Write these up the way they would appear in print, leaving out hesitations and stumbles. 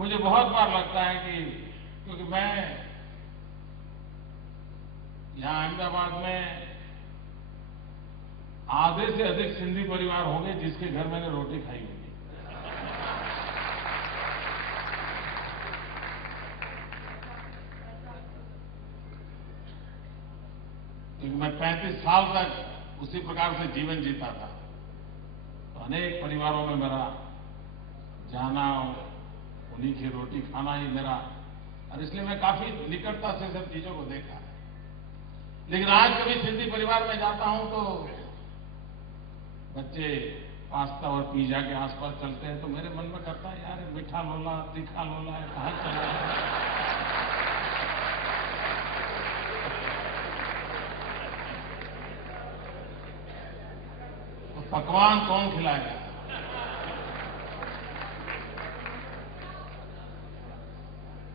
मुझे बहुत बार लगता है कि क्योंकि मैं यहां अहमदाबाद में आधे से अधिक सिंधी परिवार होंगे जिसके घर मैंने रोटी खाई होगी। क्योंकि मैं 35 साल तक उसी प्रकार से जीवन जीता था, तो अनेक परिवारों में मेरा जाना, उन्हीं की रोटी खाना ही मेरा, और इसलिए मैं काफी निकटता से सब चीजों को देखा है। लेकिन आज कभी सिंधी परिवार में जाता हूं तो बच्चे पास्ता और पिज्जा के आसपास चलते हैं तो मेरे मन में करता है, यार मीठा लोला तीखा लोला है, कहां चला है? तो पकवान कौन खिलाएगा?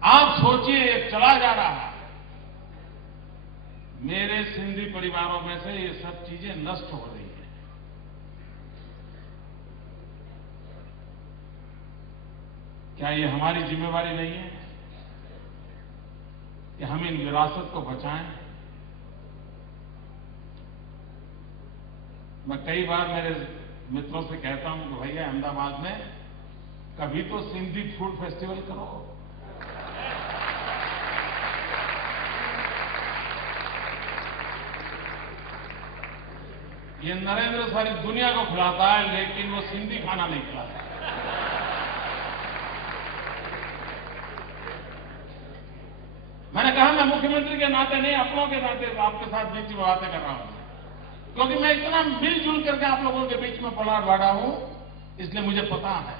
आप सोचिए, चला जा रहा है। मेरे सिंधी परिवारों में से ये सब चीजें नष्ट हो रही हैं। क्या ये हमारी जिम्मेवारी नहीं है कि हम इन विरासत को बचाएं? मैं कई बार मेरे मित्रों से कहता हूं कि भैया अहमदाबाद में कभी तो सिंधी फूड फेस्टिवल करो। ये नरेंद्र सारी दुनिया को खिलाता है लेकिन वो सिंधी खाना नहीं खिलाता। मैंने कहा मैं मुख्यमंत्री के नाते नहीं, अपनों के नाते आपके साथ बीच में बातें कर रहा हूं, क्योंकि मैं इतना मिलजुल करके आप लोगों के बीच में पला बढ़ा हूं, इसलिए मुझे पता है